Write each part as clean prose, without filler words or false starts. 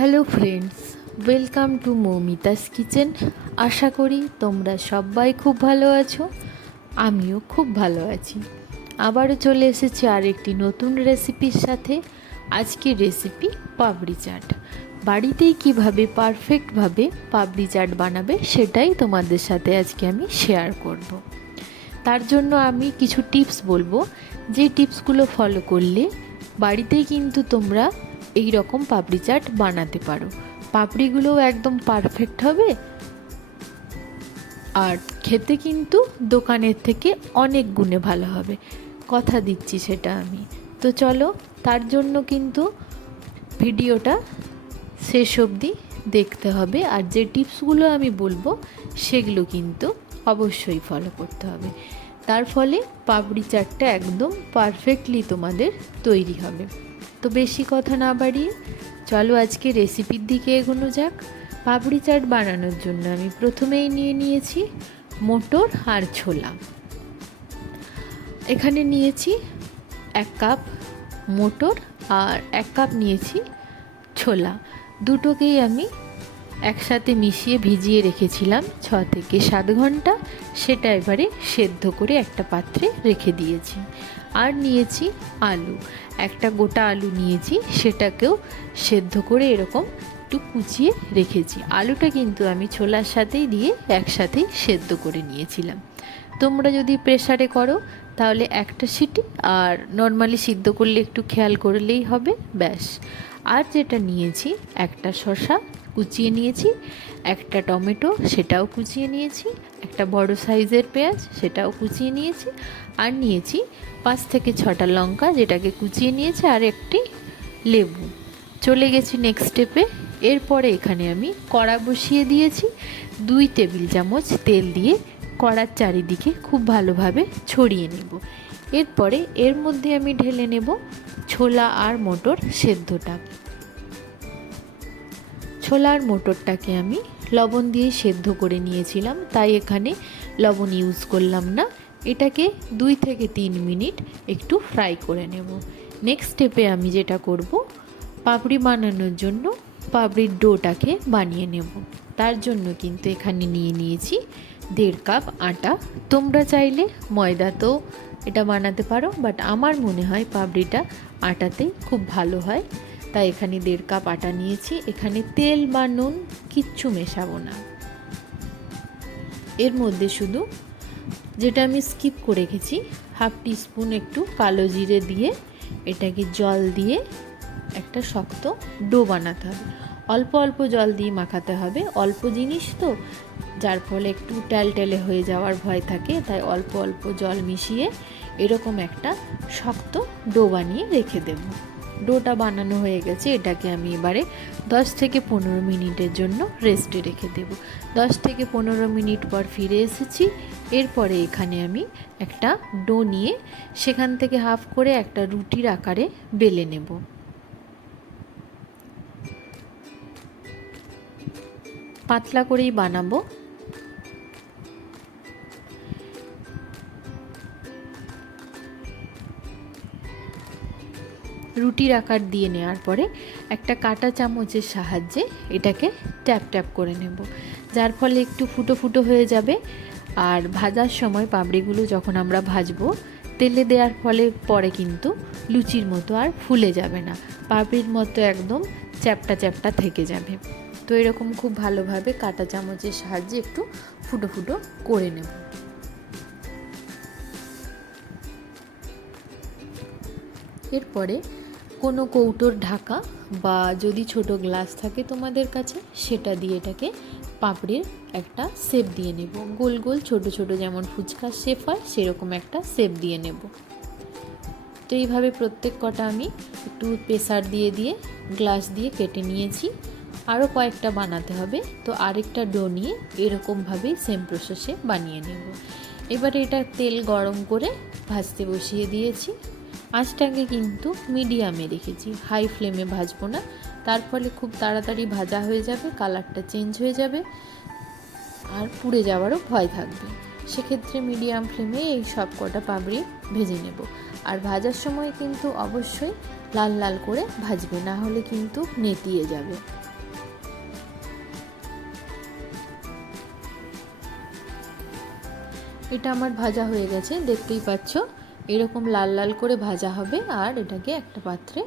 Hello friends, welcome to Moumita's kitchen. আশা করি তোমরা সবাই খুব ভালো আছো, আমিও খুব ভালো আছি। আবারও চলে এসেছি আর একটি নতুন রেসিপির সাথে। আজকের রেসিপি পাপড়ি চাট। বাড়িতেই কিভাবে পারফেক্টভাবে পাপড়ি চাট বানাবে সেটাই তোমাদের সাথে আজকে আমি শেয়ার করব। তার জন্য আমি কিছু টিপস বলবো, যে টিপসগুলো ফলো করলে বাড়িতেই কিন্তু তোমরা এই রকম পাপড়ি চাট বানাতে পারো। পাপড়িগুলোও একদম পারফেক্ট হবে আর খেতে কিন্তু দোকানের থেকে অনেক গুণে ভালো হবে, কথা দিচ্ছি সেটা আমি। তো চলো, তার জন্য কিন্তু ভিডিওটা শেষ অবধি দেখতে হবে, আর যে টিপসগুলো আমি বলবো সেগুলো কিন্তু অবশ্যই ফলো করতে হবে। তার ফলে পাপড়ি চাটটা একদম পারফেক্টলি তোমাদের তৈরি হবে। তো বেশি কথা না বাড়িয়ে চলো আজকে রেসিপির দিকে এগোনো যাক। পাপড়ি চাট বানানোর জন্য আমি প্রথমেই নিয়ে নিয়েছি মটর আর ছোলা। এখানে নিয়েছি 1 কাপ মটর আর 1 কাপ নিয়েছি ছোলা। দুটোকেই আমি একসাথে মিশিয়ে ভিজিয়ে রেখেছিলাম 6 থেকে 7 ঘন্টা। সেটা এবারে সেদ্ধ করে একটা পাত্রে রেখে দিয়েছি। আর নিয়েছি আলু, একটা গোটা আলু নিয়েছি, সেটাকেও সেদ্ধ করে এরকম একটু কুচিয়ে রেখেছি। আলুটা কিন্তু আমি ছোলার সাথেই দিয়ে একসাথেই সেদ্ধ করে নিয়েছিলাম। তোমরা যদি প্রেসারে করো তাহলে একটা সিটি, আর নর্মালি সিদ্ধ করলে একটু খেয়াল করলেই হবে, ব্যাস। আর যেটা নিয়েছি, একটা শসা কুচিয়ে নিয়েছি, একটা টমেটো সেটাও কুচিয়ে নিয়েছি, একটা বড় সাইজের পেঁয়াজ সেটাও কুচিয়ে নিয়েছি, আর নিয়েছি 5 থেকে 6টা লঙ্কা যেটাকে কুচিয়ে নিয়েছি, আর একটি লেবু। চলে গেছি নেক্সট স্টেপে। এরপরে এখানে আমি কড়া বসিয়ে দিয়েছি। 2 টেবিল চামচ তেল দিয়ে কড়ার চারিদিকে খুব ভালোভাবে ছড়িয়ে নেব। এরপরে এর মধ্যে আমি ঢেলে নেব ছোলা আর মটর সেদ্ধটা। ছোলা আর মটরটাকে আমি লবণ দিয়ে সেদ্ধ করে নিয়েছিলাম, তাই এখানে লবণ ইউজ করলাম না। এটাকে 2 থেকে 3 মিনিট একটু ফ্রাই করে নেব। নেক্সট স্টেপে আমি যেটা করব, পাপড়ি বানানোর জন্য পাপড়ির ডোটাকে বানিয়ে নেব। তার জন্য কিন্তু এখানে নিয়ে নিয়েছি 1.5 কাপ আটা। তোমরা চাইলে ময়দাতেও এটা বানাতে পারো, বাট আমার মনে হয় পাপড়িটা আটাতেই খুব ভালো হয়, তাই এখানে 1.5 কাপ আটা নিয়েছি। এখানে তেল বা নুন কিচ্ছু মেশাবো না। এর মধ্যে শুধু যেটা আমি স্কিপ করে রেখেছি, 1/2 টিস্পুন একটু কালো জিরে দিয়ে এটাকে জল দিয়ে একটা শক্ত ডো বানাতে হবে। অল্প অল্প জল দিয়ে মাখাতে হবে, অল্প জিনিস তো, যার ফলে একটু টেলটেলে হয়ে যাওয়ার ভয় থাকে, তাই অল্প অল্প জল মিশিয়ে এরকম একটা শক্ত ডো বানিয়ে রেখে দেব। ডোটা বানানো হয়ে গেছে, এটাকে আমি এবারে 10 থেকে 15 মিনিটের জন্য রেস্টে রেখে দেব। 10 থেকে 15 মিনিট পর ফিরে এসেছি। এরপরে এখানে আমি একটা ডো নিয়ে সেখান থেকে হাফ করে একটা রুটির আকারে বেলে নেব। পাতলা করেই বানাবো। রুটির আকার দিয়ে নেওয়ার পরে একটা কাঁটা চামচের সাহায্যে এটাকে ট্যাপ ট্যাপ করে নেব, যার ফলে একটু ফুটো ফুটো হয়ে যাবে। আর ভাজার সময় পাপড়িগুলো যখন আমরা ভাজবো, তেলে দেওয়ার ফলে পরে কিন্তু লুচির মতো আর ফুলে যাবে না, পাপড়ির মতো একদম চ্যাপটা চ্যাপটা থেকে যাবে। তো এরকম খুব ভালোভাবে কাঁটা চামচের সাহায্যে একটু ফুটো ফুটো করে নেব। এরপরে কোনো কৌটোর ঢাকা বা যদি ছোট গ্লাস থাকে তোমাদের কাছে, সেটা দিয়ে এটাকে পাপড়ির একটা শেপ দিয়ে নেব। গোল গোল ছোট ছোট যেমন ফুচকার শেপ হয় সেরকম একটা শেপ দিয়ে নেব। তো এইভাবে প্রত্যেক কটা আমি একটু প্রেসার দিয়ে দিয়ে গ্লাস দিয়ে কেটে নিয়েছি। আরও কয়েকটা বানাতে হবে, তো আরেকটা ডো নিয়ে এরকমভাবেই সেম প্রসেসে বানিয়ে নেব। এবারে এটা তেল গরম করে ভাজতে বসিয়ে দিয়েছি। আঁচটাকে কিন্তু মিডিয়ামে রেখেছি, হাই ফ্লেমে ভাজবো না, তার ফলে খুব তাড়াতাড়ি ভাজা হয়ে যাবে, কালারটা চেঞ্জ হয়ে যাবে আর পুড়ে যাওয়ারও ভয় থাকবে। সেক্ষেত্রে মিডিয়াম ফ্লেমে এই সব কটা পাপড়ি ভেজে নেব। আর ভাজার সময় কিন্তু অবশ্যই লাল লাল করে ভাজবে, না হলে কিন্তু নেতিয়ে যাবে। এটা আমার ভাজা হয়ে গেছে, দেখতেই পাচ্ছ এরকম লাল লাল করে ভাজা হবে। আর এটাকে একটা পাত্রে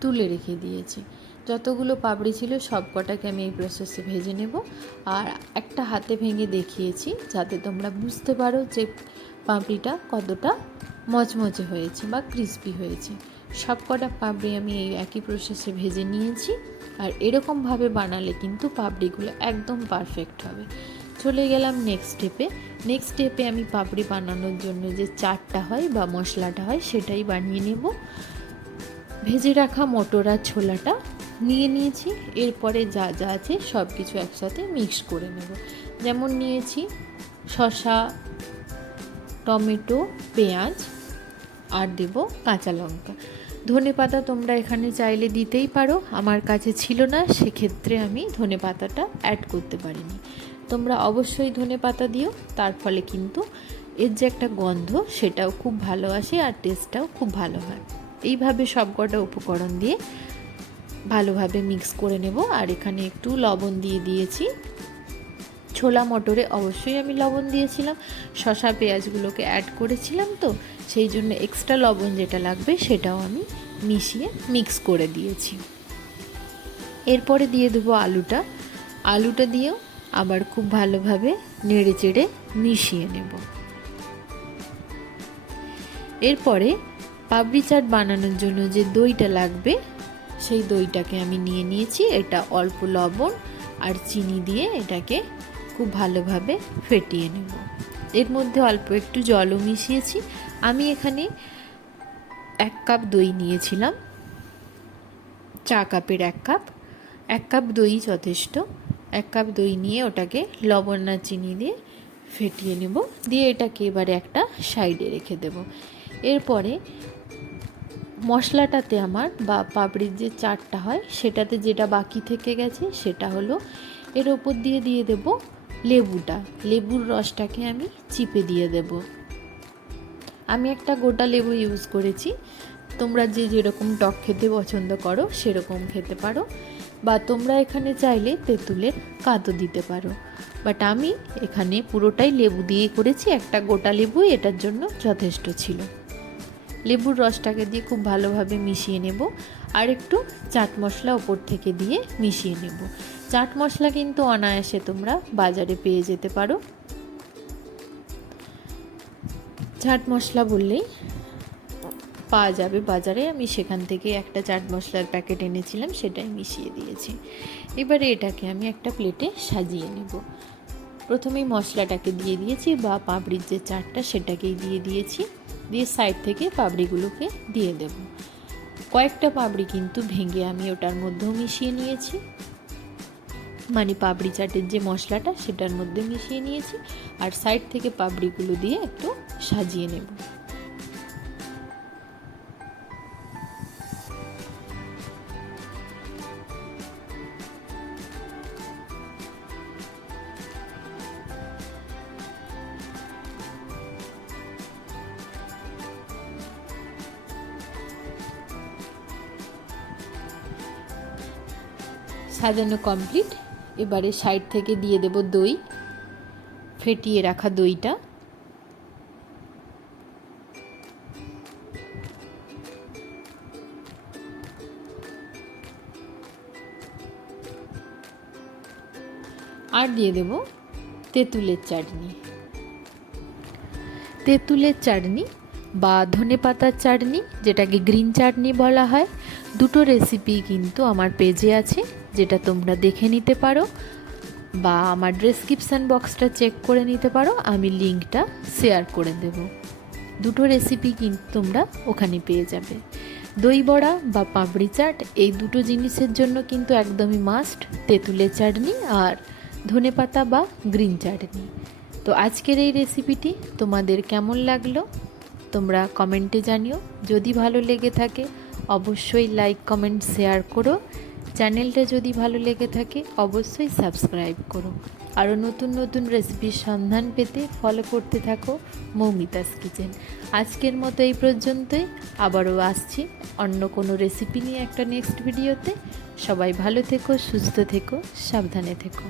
তুলে রেখে দিয়েছি। যতগুলো পাপড়ি ছিল সব কটাকে আমি এই প্রসেসে ভেজে নেব। আর একটা হাতে ভেঙে দেখিয়েছি যাতে তোমরা বুঝতে পারো যে পাপড়িটা কতটা মচমচে হয়েছে বা ক্রিস্পি হয়েছে। সব কটা পাপড়ি আমি এই একই প্রসেসে ভেজে নিয়েছি। আর এরকমভাবে বানালে কিন্তু পাপড়িগুলো একদম পারফেক্ট হবে। চলে গেলাম নেক্সট স্টেপে আমি পাপড়ি বানানোর জন্য যে চাটটা হয় বা মশলাটা হয় সেটাই বানিয়ে নেব। ভেজে রাখা মটর আর ছোলাটা নিয়ে নিয়েছি। এরপরে যা যা আছে সব কিছু একসাথে মিক্স করে নেব। যেমন নিয়েছি শসা, টমেটো, পেঁয়াজ আর দেব কাঁচা লঙ্কা। ধনেপাতা তোমরা এখানে চাইলে দিতেই পারো, আমার কাছে ছিল না, সেক্ষেত্রে আমি ধনেপাতাটা অ্যাড করতে পারিনি। তোমরা অবশ্যই ধনেপাতা দিও, তার ফলে কিন্তু এর যে একটা গন্ধ সেটাও খুব ভালো আসে আর টেস্টটাও খুব ভালো হয়। এইভাবে সব কটা উপকরণ দিয়ে ভালোভাবে মিক্স করে নেব। আর এখানে একটু লবণ দিয়ে দিয়েছি। ছোলা মটরে অবশ্যই আমি লবণ দিয়েছিলাম, শসা পেঁয়াজগুলোকে অ্যাড করেছিলাম, তো সেই জন্য এক্সট্রা লবণ যেটা লাগবে সেটাও আমি মিশিয়ে মিক্স করে দিয়েছি। এরপরে দিয়ে দেবো আলুটা দিয়েও আবার খুব ভালোভাবে নেড়ে চেড়ে মিশিয়ে নেব। এরপরে পাপড়ি চাট বানানোর জন্য যে দইটা লাগবে সেই দইটাকে আমি নিয়ে নিয়েছি। এটা অল্প লবণ আর চিনি দিয়ে এটাকে খুব ভালোভাবে ফেটিয়ে নেব। এর মধ্যে অল্প একটু জলও মিশিয়েছি। আমি এখানে 1 কাপ দই নিয়েছিলাম, চা কাপের 1 কাপ দই যথেষ্ট। 1 কাপ দই নিয়ে ওটাকে লবণ আর চিনি দিয়ে ফেটিয়ে নেব। দিয়ে এটাকে এবারে একটা সাইডে রেখে দেব। এরপরে মশলাটাতে আমার বা পাপড়ির যে চাটটা হয় সেটাতে যেটা বাকি থেকে গেছে সেটা হলো এর ওপর দিয়ে দেব লেবুর রসটাকে আমি চিপে দিয়ে দেব। আমি একটা গোটা লেবু ইউজ করেছি, তোমরা যে যেরকম টক খেতে পছন্দ করো সেরকম খেতে পারো, বা তোমরা এখানে চাইলে তেঁতুলের কাঁচও দিতে পারো। বাট আমি এখানে পুরোটাই লেবু দিয়ে করেছি, একটা গোটা লেবুই এটার জন্য যথেষ্ট ছিল। লেবুর রসটাকে দিয়ে খুব ভালোভাবে মিশিয়ে নেব। আর একটু চাট মশলা ওপর থেকে দিয়ে মিশিয়ে নেব। চাট মশলা কিন্তু অনায়াসে তোমরা বাজারে পেয়ে যেতে পারো। চাট মশলা বললেই পাওয়া যাবে বাজারে, আমি সেখান থেকে একটা চাট মশলার প্যাকেট এনেছিলাম, সেটাই মিশিয়ে দিয়েছি। এবারে এটাকে আমি একটা প্লেটে সাজিয়ে নেব। প্রথমেই মশলাটাকে দিয়ে দিয়েছি বা পাপড়ির যে চাটটা সেটাকেই দিয়ে দিয়েছি। দিয়ে সাইড থেকে পাপড়িগুলোকে দিয়ে দেব। কয়েকটা পাপড়ি কিন্তু ভেঙে আমি ওটার মধ্যেও মিশিয়ে নিয়েছি, মানে পাপড়ি চাটের যে মশলাটা সেটার মধ্যে মিশিয়ে নিয়েছি। আর সাইড থেকে পাপড়িগুলো দিয়ে একটু সাজিয়ে নেব। সাজানো কমপ্লিট। এবারে সাইড থেকে দিয়ে দেব দই, ফেটিয়ে রাখা দইটা। আর দিয়ে দেব তেঁতুলের চাটনি বা ধনেপাতার চাটনি, যেটাকে গ্রিন চাটনি বলা হয়। দুটো রেসিপি কিন্তু আমার পেজে আছে, যেটা তোমরা দেখে নিতে পারো বা আমার ডেসক্রিপশান বক্সটা চেক করে নিতে পারো, আমি লিঙ্কটা শেয়ার করে দেব। দুটো রেসিপি কিন্তু তোমরা ওখানে পেয়ে যাবে। দই বড়া বা পাপড়ি চাট এই দুটো জিনিসের জন্য কিন্তু একদমই মাস্ট তেঁতুলের চাটনি আর ধনেপাতা বা গ্রিন চাটনি। তো আজকের এই রেসিপিটি তোমাদের কেমন লাগলো তোমরা কমেন্টে জানিও। যদি ভালো লেগে থাকে অবশ্যই লাইক, কমেন্ট, শেয়ার করো। চ্যানেলটা যদি ভালো লেগে থাকে অবশ্যই সাবস্ক্রাইব করো। আরও নতুন নতুন রেসিপির সন্ধান পেতে ফলো করতে থাকো মৌমিতাস কিচেন। আজকের মতো এই পর্যন্তই, আবারও আসছি অন্য কোনো রেসিপি নিয়ে একটা নেক্সট ভিডিওতে। সবাই ভালো থেকো, সুস্থ থেকো, সাবধানে থেকো।